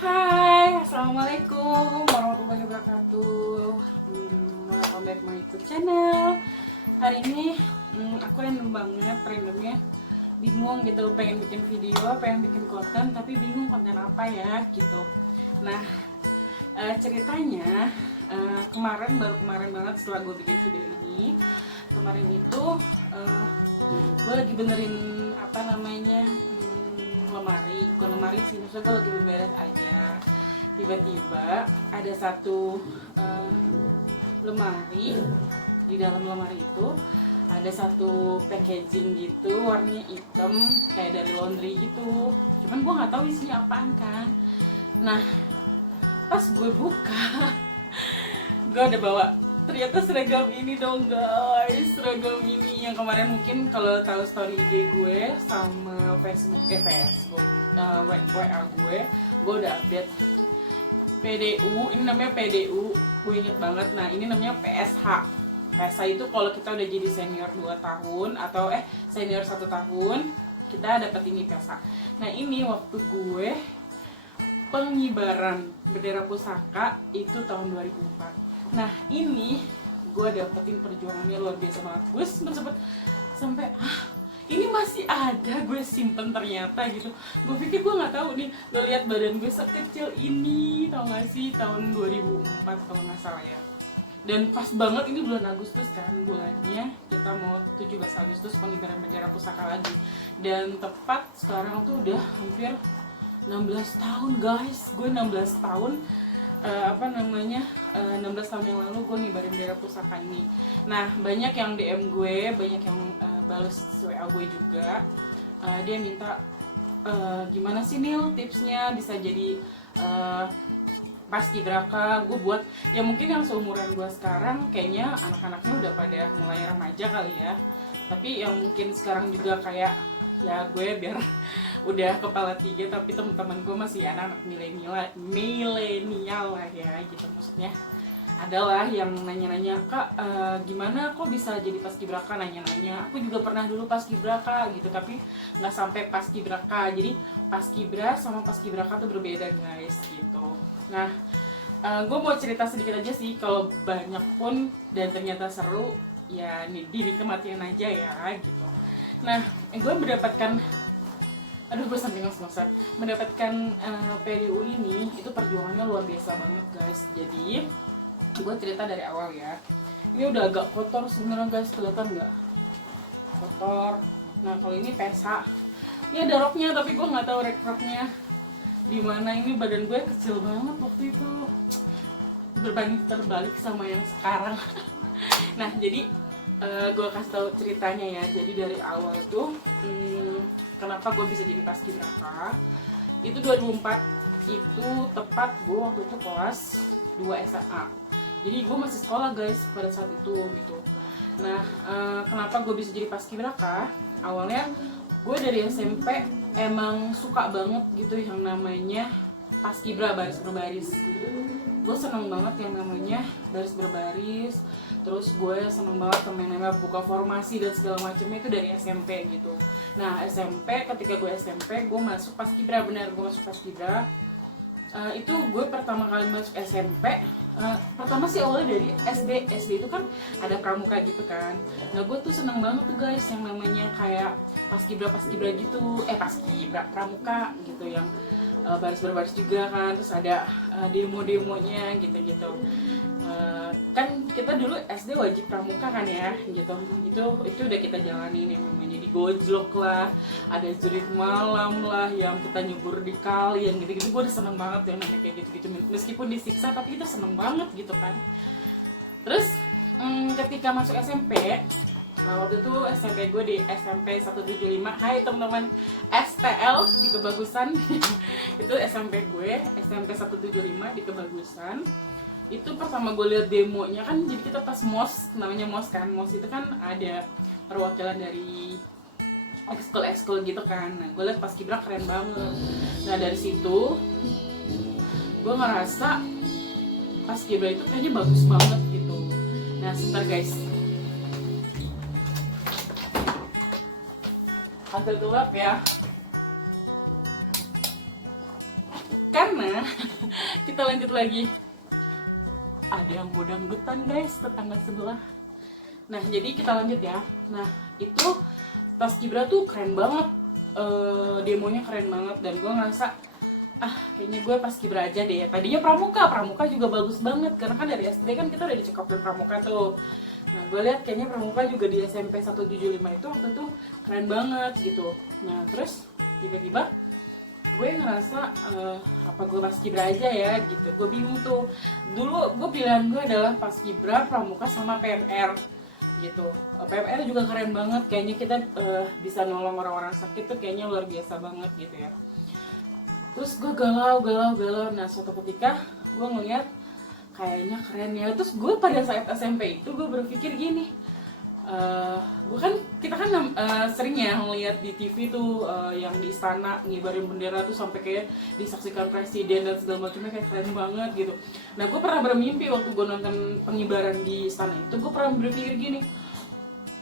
Hai, assalamualaikum warahmatullahi wabarakatuh. Welcome back my YouTube channel. Hari ini aku random banget, randomnya bingung gitu, pengen bikin video, pengen bikin konten, tapi bingung konten apa ya gitu. Nah, ceritanya baru kemarin banget setelah gue bikin video ini, kemarin itu gue lagi benerin bukan lemari sih, maksudnya gue lagi beberes aja. Tiba-tiba ada satu lemari, di dalam lemari itu ada satu packaging gitu warnanya hitam kayak dari laundry gitu, cuman gue nggak tahu isinya apaan kan. Nah, pas gue buka gue ada bawa, ternyata seragam ini dong guys. Seragam ini yang kemarin mungkin kalau tahu story IG gue sama Facebook WA gue udah update PDU. Ini namanya PDU, gue inget banget. Nah, ini namanya PSH. PSH itu kalau kita udah jadi senior 2 tahun atau senior 1 tahun, kita dapat ini PSH. Nah, ini waktu gue pengibaran bendera pusaka itu tahun 2004. Nah, ini gue dapetin perjuangannya luar biasa banget. Gue sempet sampai ini masih ada, gue simpen ternyata gitu. Gue pikir gue nggak tahu nih. Lo lihat badan gue sekecil ini, tau gak sih, tahun 2004 kalau nggak salah ya. Dan pas banget ini bulan Agustus kan, bulannya kita mau 17 Agustus pengibaran bendera pusaka lagi. Dan tepat sekarang tuh udah hampir 16 tahun guys. Gue 16 tahun 16 tahun yang lalu gue ngibarin bendera pusaka ini. Nah, banyak yang DM gue, banyak yang balas WA gue juga. Dia minta gimana sih Nil tipsnya bisa jadi paskibraka. Gue buat ya mungkin yang seumuran gue sekarang kayaknya anak-anaknya udah pada mulai remaja kali ya. Tapi yang mungkin sekarang juga kayak ya gue biar udah kepala 3, tapi teman-teman gue masih anak-anak milenial lah ya gitu. Maksudnya adalah yang nanya-nanya, Kak gimana kok bisa jadi paskibraka, nanya-nanya. Aku juga pernah dulu paskibraka gitu, tapi nggak sampai paskibraka. Jadi paskibra sama paskibraka tuh berbeda guys gitu. Nah, gue mau cerita sedikit aja sih, kalau banyak pun dan ternyata seru ya dinikmatin aja ya gitu. Nah, gue mendapatkan PDU ini, itu perjuangannya luar biasa banget guys. Jadi gue cerita dari awal ya. Ini udah agak kotor sebenarnya guys, kelihatan nggak? Kotor. Nah, kalau ini PSH, ini ada roknya tapi gue nggak tahu roknya di mana. Ini badan gue kecil banget waktu itu, berbanding terbalik sama yang sekarang. Nah, jadi gue kasih tahu ceritanya ya. Jadi dari awal tuh kenapa gue bisa jadi paskibraka itu 2004. Itu tepat gue waktu itu kelas 2 SMA. Jadi gue masih sekolah guys pada saat itu gitu. Nah, kenapa gue bisa jadi paskibraka? Awalnya gue dari SMP emang suka banget gitu yang namanya paskibra, baris berbaris. Gue seneng banget yang namanya baris berbaris. Terus gue seneng banget yang namanya buka formasi dan segala macamnya itu dari SMP gitu. Nah, ketika gue SMP gue masuk paskibra, benar gue masuk paskibra. Itu gue pertama kali masuk SMP. Pertama sih awalnya dari SD itu kan ada pramuka gitu kan. Nah, gue tuh seneng banget tuh guys yang namanya kayak paskibra gitu, paskibra pramuka gitu, yang baris berbaris juga kan. Terus ada demo-demonya gitu-gitu. Kan kita dulu SD wajib pramuka kan ya gitu. Itu udah kita jalanin yang namanya digojlok lah, ada jurit malam lah, yang kita nyebur di kali, yang gitu-gitu. Gue udah seneng banget yang namanya kayak gitu-gitu, meskipun disiksa tapi kita seneng banget gitu kan. Terus ketika masuk SMP, waktu itu SMP gue di SMP 175. Hai teman-teman STL di Kebagusan. Itu SMP gue, SMP 175 di Kebagusan. Itu pertama gue lihat demonya kan, jadi kita pas MOS, namanya MOS kan. MOS itu kan ada perwakilan dari ekskul gitu kan. Nah, gue lihat paskibra keren banget. Nah, dari situ gue ngerasa paskibra itu kayaknya bagus banget gitu. Nah, sebentar guys, agak gelap ya, karena sana kita lanjut lagi. Ada yang mau dangdutan guys, tetangga sebelah. Nah jadi kita lanjut ya. Nah itu Paskibra tuh keren banget, demonya keren banget, dan gue ngerasa kayaknya gue Paskibra aja deh. Tadinya Pramuka juga bagus banget karena kan dari SD kan kita udah dicekopin Pramuka tuh. Nah gue lihat kayaknya Pramuka juga di SMP 175 itu waktu itu keren banget gitu. Nah terus tiba-tiba gue ngerasa apa gue Paskibra aja ya gitu. Gue bingung tuh. Dulu gue pilihan gue adalah Paskibra, Pramuka sama PMR gitu. PMR juga keren banget. Kayaknya kita bisa nolong orang-orang sakit tuh kayaknya luar biasa banget gitu ya. Terus gue galau. Nah suatu ketika gue ngeliat kayaknya keren ya. Terus gue pada saat SMP itu gue berpikir gini. Kita kan sering ya ngeliat di TV tuh yang di istana ngibarin bendera tuh sampai kayak disaksikan presiden dan segala macamnya, kayak keren banget gitu. Nah gue pernah bermimpi waktu gue nonton pengibaran di istana itu, gue pernah berpikir gini,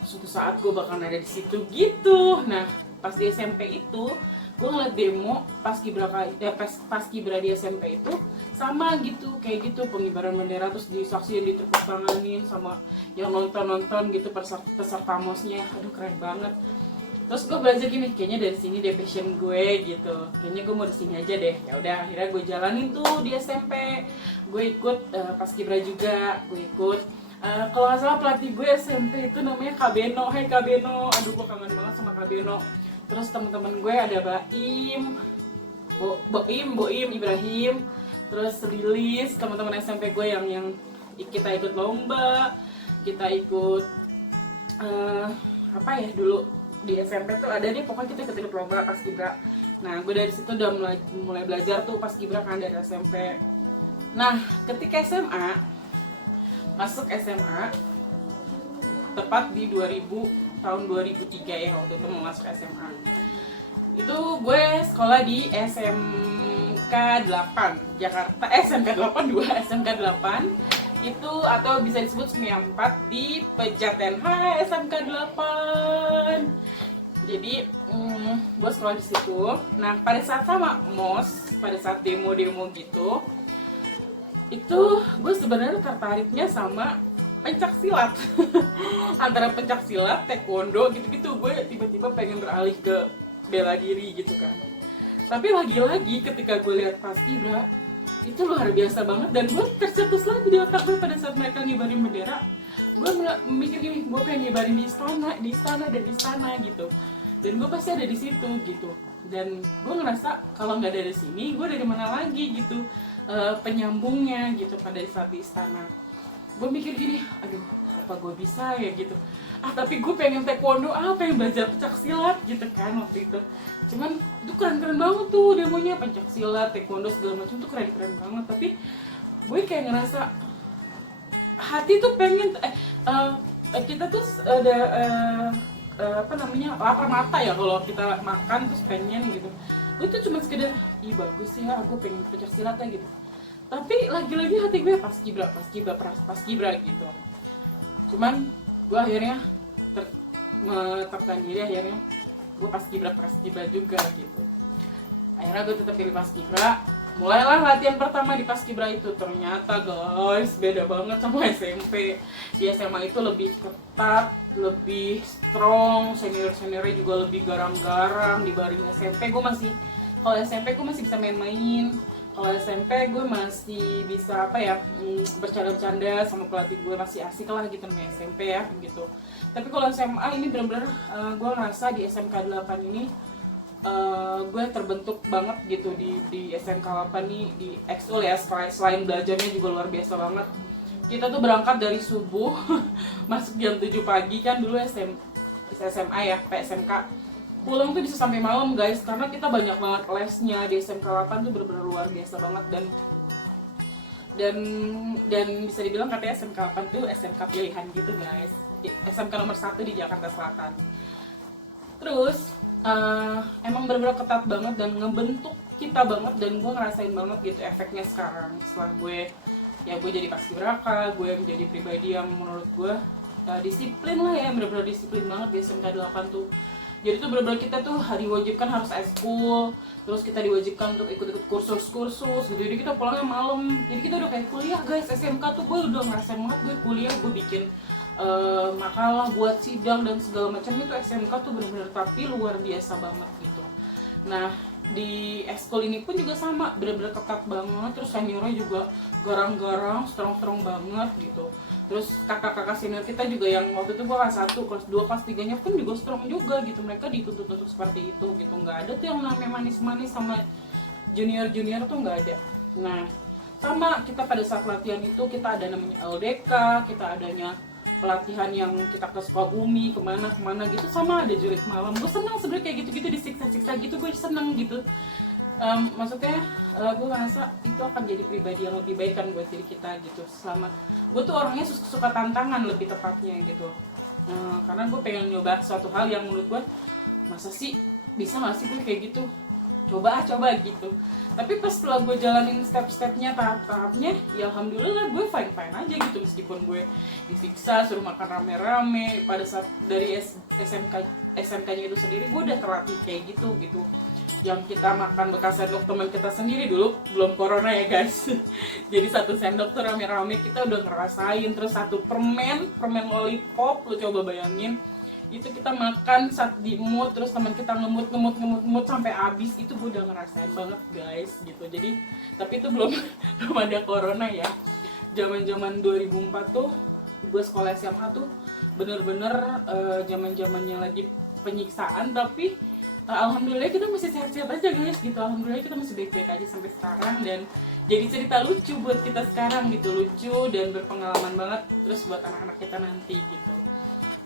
suatu saat gue bakal ada di situ gitu. Nah pas di SMP itu gue ngeliat demo Paskibra di SMP itu sama gitu, kayak gitu pengibaran bendera terus disaksiin, ditepuk tanganin sama yang nonton gitu peserta mosnya. Aduh keren banget. Terus gue belajar gini, kayaknya dari sini deh passion gue gitu, kayaknya gue mau di sini aja deh. Ya udah akhirnya gue jalanin tuh di SMP, gue ikut Paskibra juga, gue ikut kalau nggak salah pelatih gue SMP itu namanya Kak Beno. Hai Kak Beno, aduh gue kangen banget sama Kak Beno. Terus teman-teman gue ada Boim, Ibrahim, terus Lilis, teman-teman SMP gue yang kita ikut lomba, kita ikut dulu di SMP tuh ada deh, pokoknya kita ikut lomba Paskibra. Nah gue dari situ udah mulai belajar tuh Paskibra kan dari SMP. Nah ketika masuk SMA tepat di tahun 2003 ya, waktu itu mau masuk SMA. Itu gue sekolah di SMK 8 Jakarta, SMK 8 itu, atau bisa disebut SMIA 4 di Pejaten. Hai SMK 8. Jadi gue sekolah di situ. Nah pada saat sama MOS, pada saat demo-demo gitu, itu gue sebenarnya tertariknya sama pencak silat. Antara pencak silat, taekwondo gitu-gitu, gue tiba-tiba pengen beralih ke bela diri gitu kan. Tapi lagi-lagi ketika gue lihat Paskibra itu luar biasa banget, dan gue tercetus lagi di otak gue pada saat mereka ngibarin bendera. Gue mikir gini, gue pengen ngibarin di istana gitu, dan gue pasti ada di situ gitu. Dan gue ngerasa kalau nggak dari sini, gue dari mana lagi gitu penyambungnya gitu pada saat di istana. Gue mikir gini, aduh apa gue bisa ya gitu. Tapi gue pengen taekwondo, pengen belajar pencak silat gitu kan waktu itu. Cuman itu keren-keren banget tuh demonya, pencak silat, taekwondo segala macam tuh keren-keren banget. Tapi gue kayak ngerasa hati tuh pengen kita tuh ada lapar mata ya kalau kita makan terus pengen gitu. Gue tuh cuma sekedar bagus sih ya, gue pengen pencak silat ya gitu. Tapi lagi-lagi hati gue Paskibra gitu. Cuman gue akhirnya menetapkan diri, akhirnya gue Paskibra juga gitu. Akhirnya gue tetap pilih Paskibra. Mulailah latihan pertama di Paskibra itu. Ternyata guys beda banget sama SMP. Di SMA itu lebih ketat, lebih strong, seniornya juga lebih garang-garang dibanding SMP. Kalau SMP gue masih bisa main-main. Kalau SMP gue masih bisa bercanda-bercanda sama pelatih gue, masih asik lah gitu namanya SMP ya gitu. Tapi kalau SMA ini benar-benar gue ngerasa di SMK 8 ini gue terbentuk banget gitu di SMK 8 nih, di Ekskul ya. Selain belajarnya juga luar biasa banget. Kita tuh berangkat dari subuh masuk jam 7 pagi kan dulu SMA ya, PSMK. Pulang tuh bisa sampai malam guys, karena kita banyak banget lesnya di SMK 8 tuh benar-benar luar biasa banget. Dan bisa dibilang katanya SMK 8 tuh SMK pilihan gitu guys, SMK nomor 1 di Jakarta Selatan. Terus emang benar-benar ketat banget dan ngebentuk kita banget, dan gue ngerasain banget gitu efeknya sekarang setelah gue jadi paskibraka, gue menjadi pribadi yang menurut gue disiplin lah ya, benar-benar disiplin banget di SMK 8 tuh. Jadi tuh bener-bener kita tuh diwajibkan harus eskul, terus kita diwajibkan untuk ikut-ikut kursus-kursus gitu. Jadi kita pulangnya malam. Jadi kita udah kayak kuliah guys. SMK tuh gue udah ngerasain banget gue kuliah, gue bikin makalah buat sidang dan segala macam. Itu SMK tuh bener-bener tapi luar biasa banget gitu. Nah di eskul ini pun juga sama, bener-bener ketat banget. Terus seniornya juga garang-garang, strong-strong banget gitu. Terus kakak-kakak senior kita juga yang waktu itu gue kelas 1, kelas 2, kelas 3 nya pun juga strong juga gitu. Mereka dituntut untuk seperti itu gitu. Nggak ada tuh yang namanya manis-manis sama junior-junior tuh nggak ada. Nah sama kita pada saat latihan itu kita ada namanya LDK, kita adanya pelatihan yang kita ke Sukabumi, kemana gitu, sama ada jurit malam. Gue seneng sebenarnya kayak gitu-gitu, disiksa-siksa gitu, gue seneng gitu. Maksudnya gue ngerasa itu akan jadi pribadi yang lebih baik kan buat diri kita gitu. Selama gue tuh orangnya suka tantangan lebih tepatnya gitu, karena gue pengen nyoba suatu hal yang menurut gue masa sih bisa nggak sih gue kayak gitu, coba gitu. Tapi pas setelah gue jalanin step-stepnya, tahap-tahapnya, ya alhamdulillah gue fine-fine aja gitu. Meskipun gue disiksa, suruh makan rame-rame, pada saat dari SMK-nya itu sendiri gue udah terlatih kayak gitu. Yang kita makan bekas sendok teman kita sendiri dulu, belum corona ya guys. Jadi satu sendok tuh rame-rame kita udah ngerasain. Terus satu permen lollipop, lu coba bayangin, itu kita makan saat di mood, terus teman kita ngemut sampai habis. Itu gue udah ngerasain banget guys gitu. Jadi tapi itu belum ada corona ya. Zaman 2004 tuh gue sekolah SMA tuh bener-bener zaman-zamannya lagi penyiksaan, tapi alhamdulillah kita masih sehat-sehat aja guys gitu. Alhamdulillah kita masih baik-baik aja sampai sekarang, dan jadi cerita lucu buat kita sekarang gitu, lucu dan berpengalaman banget terus buat anak-anak kita nanti gitu.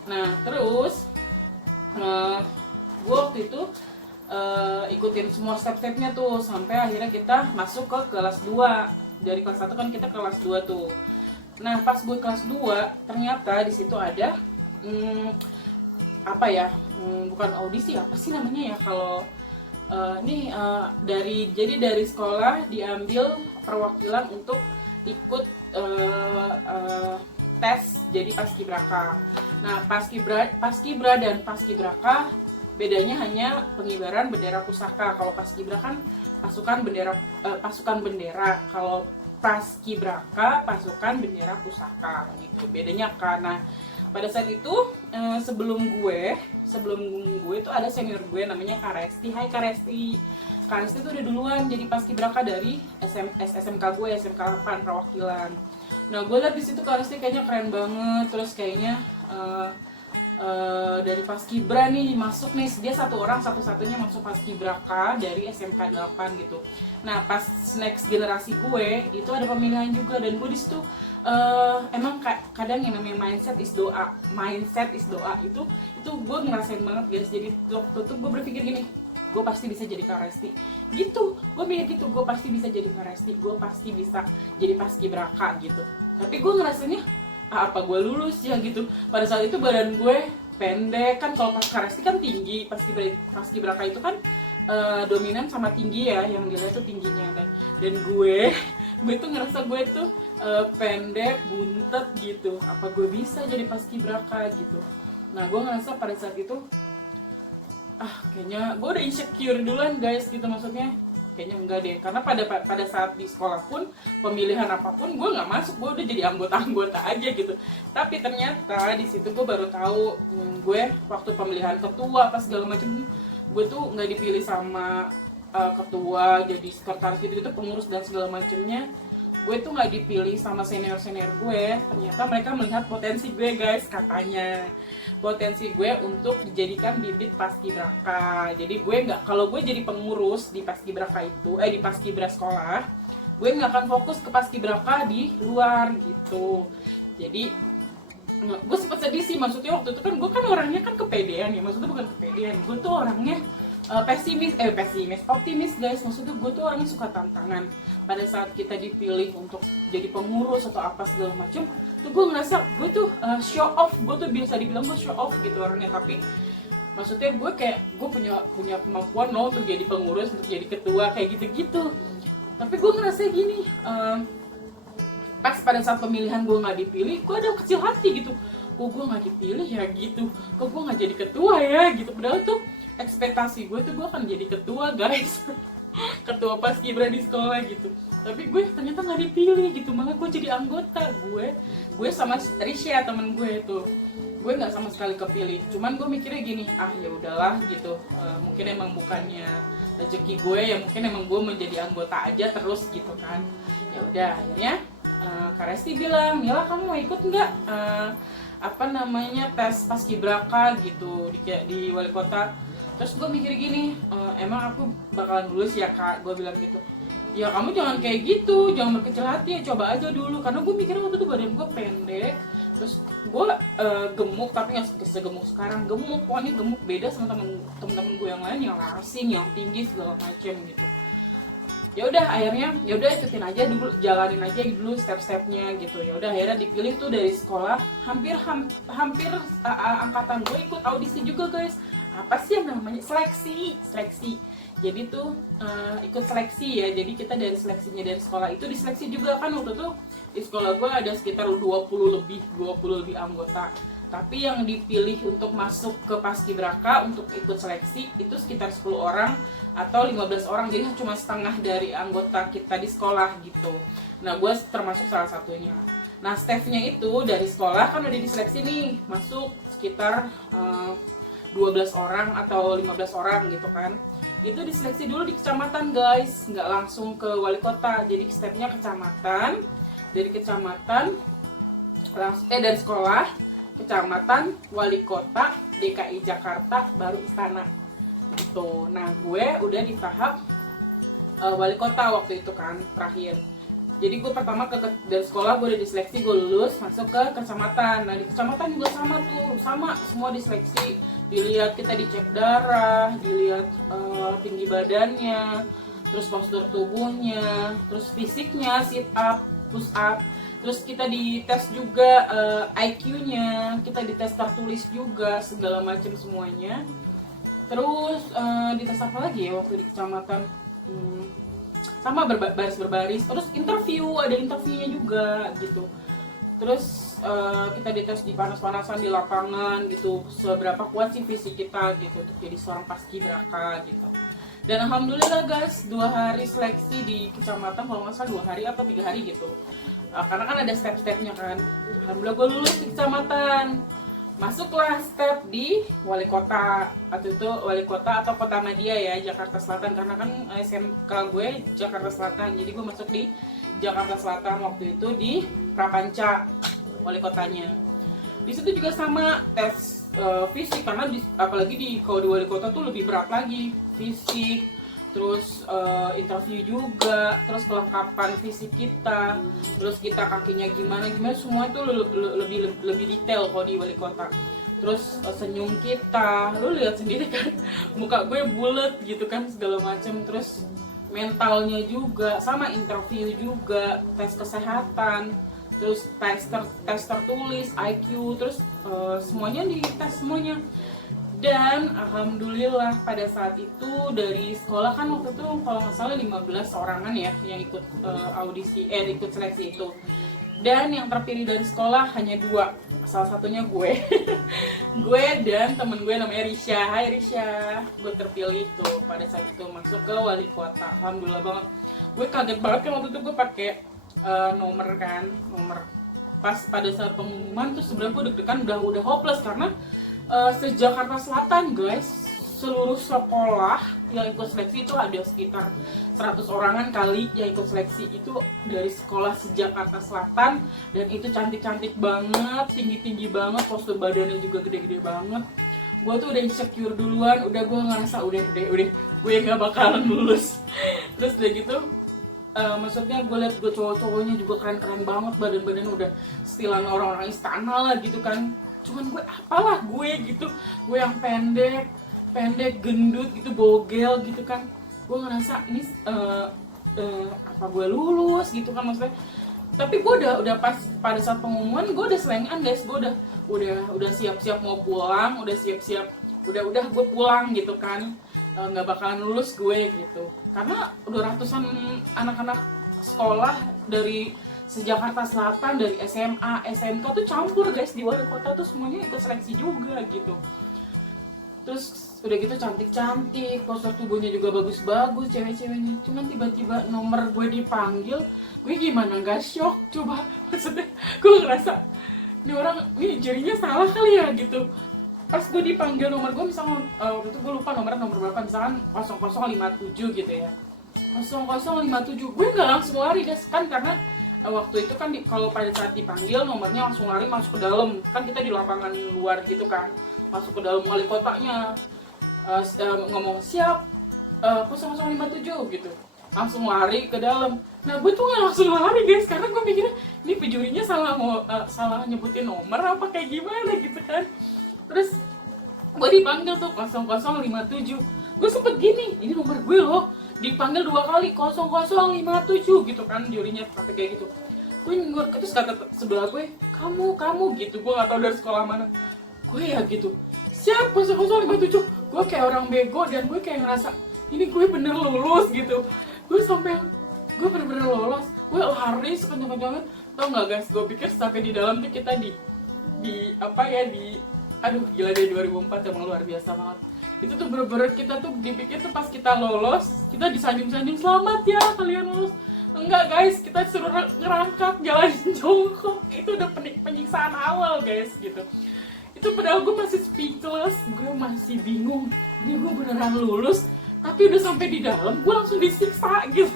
Nah terus gue waktu itu ikutin semua step-stepnya tuh sampai akhirnya kita masuk ke kelas 2. Dari kelas 1 kan kita ke kelas 2 tuh. Nah pas gue kelas 2 ternyata di situ ada bukan audisi, apa sih namanya ya kalau dari sekolah diambil perwakilan untuk ikut tes jadi paskibraka. Nah paskibra dan paskibraka bedanya hanya pengibaran bendera pusaka. Kalau paskibra kan pasukan bendera, kalau paskibraka pasukan bendera pusaka gitu. Bedanya karena pada saat itu sebelum gue itu ada senior gue namanya Kak Resti. Hai Kak Resti. Kak Resti tuh udah duluan jadi paskibraka dari SMK gue, SMK 8 perwakilan. Nah gue liat di situ Kak Resti kayaknya keren banget, terus kayaknya dari paskibra nih masuk nih, dia satu orang satu-satunya masuk paskibraka dari SMK 8 gitu. Nah pas next generasi gue itu ada pemilihan juga, dan gue di situ emang kadang yang namanya mindset is doa itu gue ngerasain banget guys. Jadi waktu itu gue berpikir gini, gue pasti bisa jadi Kak Resti gitu. Gue mikir gitu, gue pasti bisa jadi Kak Resti, gue pasti bisa jadi paskibraka gitu. Tapi gue ngerasainnya apa gue lulus ya gitu. Pada saat itu badan gue pendek kan, kalau Kak Resti kan tinggi, paskibraka itu kan dominan sama tinggi ya, yang dilihat tuh tingginya. Dan gue tuh ngerasa gue tuh pendek, buntet gitu. Apa gue bisa jadi paskibraka gitu. Nah gue ngerasa pada saat itu kayaknya gue udah insecure duluan guys gitu. Maksudnya kayaknya enggak deh, karena pada saat di sekolah pun pemilihan apapun gue nggak masuk, gue udah jadi anggota aja gitu. Tapi ternyata di situ gue baru tahu gue waktu pemilihan ketua apa segala macam, gue tuh nggak dipilih sama ketua jadi sekretaris gitu, pengurus dan segala macamnya. Gue tuh nggak dipilih sama senior gue. Ternyata mereka melihat potensi gue guys, katanya potensi gue untuk dijadikan bibit paskibraka. Jadi gue nggak, kalau gue jadi pengurus di paskibraka itu di paskibra sekolah, gue nggak akan fokus ke paskibraka di luar gitu. Jadi gue sempet sedih sih, maksudnya waktu itu kan gue kan orangnya kan kepedean ya, maksudnya bukan kepedean, gue tuh orangnya optimis guys. Maksudnya gue tuh orangnya suka tantangan. Pada saat kita dipilih untuk jadi pengurus atau apa segala macam, tuh gue ngerasa gue tuh show off. Gue tuh bisa dibilang gue show off gitu orangnya. Tapi maksudnya gue kayak gue punya kemampuan loh untuk jadi pengurus, untuk jadi ketua kayak gitu. Tapi gue ngerasa gini, pas pada saat pemilihan gue nggak dipilih, gue ada kecil hati gitu. kok gue nggak dipilih ya gitu, kok gue nggak jadi ketua ya gitu. Padahal tuh ekspektasi gue tuh gue akan jadi ketua guys, ketua paskibra di sekolah gitu. Tapi gue ternyata nggak dipilih gitu, malah gue jadi anggota. Gue sama Risha temen gue itu, gue nggak sama sekali kepilih. Cuman gue mikirnya gini, ah ya udahlah gitu. Mungkin emang bukannya rezeki gue ya, mungkin emang gue menjadi anggota aja terus gitu kan. Ya udah akhirnya Kak Resti bilang, Mila kamu mau ikut nggak apa namanya tes paskibraka gitu di wali kota. Terus gue mikir gini, emang aku bakalan lulus ya Kak? Gue bilang gitu. Ya kamu jangan kayak gitu, jangan berkecil hati ya, coba aja dulu. Karena gue mikirnya waktu itu badan gue pendek, terus gue gemuk tapi nggak segemuk sekarang. Gemuk, pokoknya gemuk, beda sama temen-temen gue yang lain yang langsing, yang tinggi segala macem gitu. Ya udah akhirnya, ya udah ikutin aja dulu, jalanin aja dulu step-stepnya gitu. Ya udah akhirnya dipilih tuh dari sekolah. Hampir angkatan gue ikut audisi juga guys. Apa sih yang namanya seleksi. Jadi tuh ikut seleksi ya. Jadi kita dari seleksinya dari sekolah itu diseleksi juga kan. Waktu itu di sekolah gue ada sekitar 20 lebih anggota. Tapi yang dipilih untuk masuk ke paskibraka untuk ikut seleksi itu sekitar 10 orang atau 15 orang. Jadi cuma setengah dari anggota kita di sekolah gitu. Nah gue termasuk salah satunya. Nah staffnya itu dari sekolah kan udah diseleksi nih, masuk sekitar 12 orang atau 15 orang gitu kan. Itu diseleksi dulu di kecamatan guys, nggak langsung ke wali kota. Jadi stepnya kecamatan, dari kecamatan dari sekolah, kecamatan, wali kota, DKI Jakarta, baru istana gitu. Nah gue udah di tahap wali kota waktu itu kan terakhir. Jadi gue pertama dari sekolah gue udah diseleksi, gue lulus masuk ke kecamatan. Nah di kecamatan juga sama semua diseleksi, dilihat, kita dicek darah, dilihat tinggi badannya, terus postur tubuhnya, terus fisiknya, sit up, push up, terus kita dites juga IQ-nya, kita dites tertulis juga, segala macam semuanya. Terus dites apa lagi ya waktu di kecamatan? Sama berbaris, terus ada interviewnya juga gitu. Terus kita dites di panas-panasan di lapangan gitu, seberapa kuat sih fisik kita gitu untuk jadi seorang paskibraka gitu. Dan alhamdulillah guys, 2 hari seleksi di kecamatan, kalau nggak salah 2 hari atau 3 hari gitu. Karena kan ada step-stepnya kan. Alhamdulillah gue lulus di kecamatan. Masuklah step di wali kota, atau itu wali kota atau kota Madia ya, Jakarta Selatan, karena kan SMK gue Jakarta Selatan, jadi gue masuk di Jakarta Selatan waktu itu di Prapanca wali kotanya. Di situ juga sama tes fisik, karena apalagi kalau di wali kota tuh lebih berat lagi, fisik, terus interview juga, terus kelengkapan fisik kita, terus kita kakinya gimana semua itu lebih detail kalau di wali kota. Terus senyum kita, lu lihat sendiri kan, muka gue bulat gitu kan, segala macam. Terus mentalnya juga sama, interview juga, tes kesehatan, terus tes tertulis, IQ, terus semuanya dites semuanya. Dan alhamdulillah pada saat itu dari sekolah kan waktu itu kalau nggak salah 15 orangan ya yang ikut ikut seleksi itu. Dan yang terpilih dari sekolah hanya 2, salah satunya gue. Gue dan temen gue namanya Risha. Hai Risha, gue terpilih tuh pada saat itu masuk ke wali kota. Alhamdulillah banget. Gue kaget banget kan waktu itu gue pakai nomor pas pada saat pengumuman tuh sebenarnya gue deg-degan, udah hopeless karena se-Jakarta Selatan guys, seluruh sekolah yang ikut seleksi itu ada sekitar 100 orangan kali yang ikut seleksi itu dari sekolah se-Jakarta Selatan. Dan itu cantik-cantik banget, tinggi-tinggi banget, postur badannya juga gede-gede banget. Gue tuh udah insecure duluan, udah gue ngerasa udah gue gak bakalan lulus. Terus udah gitu maksudnya gue liat gue cowok-cowoknya juga keren-keren banget, badan-badan udah stilan orang-orang istana lah gitu kan. Cuman gue apalah gue gitu, gue yang pendek, gendut gitu, bogel gitu kan. Gue ngerasa ini apa gue lulus gitu kan maksudnya. Tapi gue udah pas pada saat pengumuman gue udah selengean guys, gue udah siap-siap mau pulang, udah gue pulang gitu kan, nggak bakalan lulus gue gitu. Karena udah ratusan anak-anak sekolah dari se-Jakarta Selatan, dari SMA, SMK tuh campur guys, di wali kota tuh semuanya ikut seleksi juga gitu. Terus udah gitu cantik-cantik, postur tubuhnya juga bagus-bagus cewek-ceweknya. Cuman tiba-tiba nomor gue dipanggil, gue gimana gak shock coba. Maksudnya gue ngerasa ini orang, ini jarinya salah kali ya gitu. Pas gue dipanggil nomor gue, misalnya waktu itu gue lupa nomor berapa, misalkan 0057 gitu ya, 0057, gue nggak langsung lari guys, kan karena waktu itu kan kalau pada saat dipanggil nomornya langsung lari masuk ke dalam, kan kita di lapangan luar gitu kan, masuk ke dalam wali kotanya, ngomong siap 0057 gitu, langsung lari ke dalam. Nah gue tuh nggak langsung lari guys, karena gue mikirnya ini pejurinya salah nyebutin nomor apa kayak gimana gitu kan. Terus gue dipanggil tuh 0057, gue sempet gini, ini nomor gue loh, dipanggil 2 kali 0057 gitu kan, jurinya sampai kayak gitu. Gue nengok, terus kata sebelah gue, kamu gitu, gue gak tau dari sekolah mana. Gue ya gitu, siap 0057. Gue kayak orang bego, dan gue kayak ngerasa ini gue bener lulus gitu. Gue bener-bener lolos, gue lari sekencang-kencangnya. Tau gak guys, gue pikir sampai di dalam tuh kita aduh gila deh, 2004 emang luar biasa banget. Itu tuh bener-bener kita tuh dipikir tuh pas kita lolos, kita disanjung-sanjung, selamat ya kalian lolos. Enggak guys, kita suruh ngerangkak, jalan jongkok. Itu udah penyiksaan awal guys gitu. Itu padahal gue masih speechless, gue masih bingung, ini gue beneran lulus, tapi udah sampai di dalam gue langsung disiksa gitu.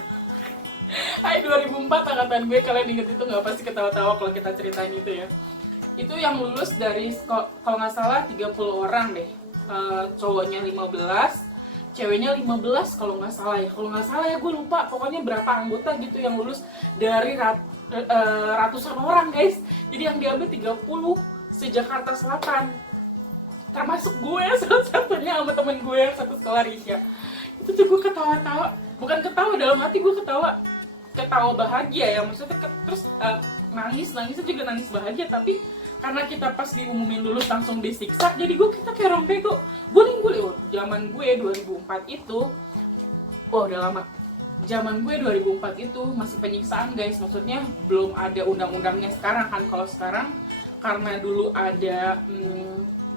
Hai 2004 angkatan gue, kalian inget itu nggak? Pasti ketawa-tawa kalau kita ceritain itu ya. Itu yang lulus dari kalau nggak salah 30 orang deh, cowoknya 15, ceweknya 15 kalau nggak salah ya, gue lupa, pokoknya berapa anggota gitu yang lulus dari ratusan orang guys. Jadi yang diambil 30 se-Jakarta Selatan, termasuk gue salah satunya sama temen gue yang satu sekolah, Risha. Itu tuh gue ketawa-tawa, bukan ketawa dalam hati, gue ketawa bahagia ya, maksudnya terus nangisnya juga nangis bahagia, tapi karena kita pas diumumin lulus langsung disiksa, jadi kita kayak orang bego. Guling-guling. Zaman gue 2004 itu, udah lama. Zaman gue 2004 itu masih penyiksaan guys, maksudnya belum ada undang-undangnya sekarang kan. Kalau sekarang karena dulu ada,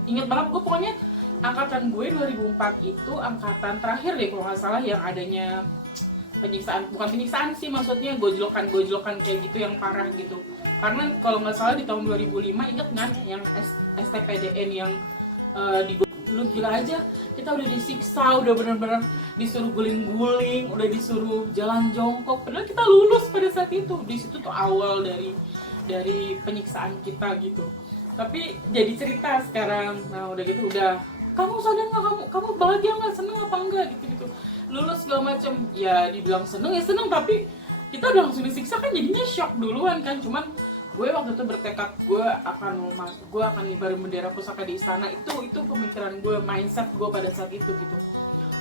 inget banget gue pokoknya angkatan gue 2004 itu angkatan terakhir deh kalau nggak salah yang adanya penyiksaan, bukan penyiksaan sih, maksudnya gojlokan kayak gitu yang parah gitu. Karena kalau nggak salah di tahun 2005, inget kan yang STPDN yang lu gila aja, kita udah disiksa, udah bener-bener disuruh guling-guling, udah disuruh jalan jongkok, padahal kita lulus pada saat itu. Di situ tuh awal dari penyiksaan kita gitu. Tapi jadi cerita sekarang. Nah udah gitu, udah kamu sadar nggak, kamu bahagia nggak, seneng apa enggak gitu lulus segala macem. Ya dibilang seneng ya seneng, tapi kita udah langsung disiksa kan, jadinya shock duluan kan. Cuman gue waktu itu bertekad gue akan ngibarin bendera pusaka di istana. Itu pemikiran gue, mindset gue pada saat itu gitu.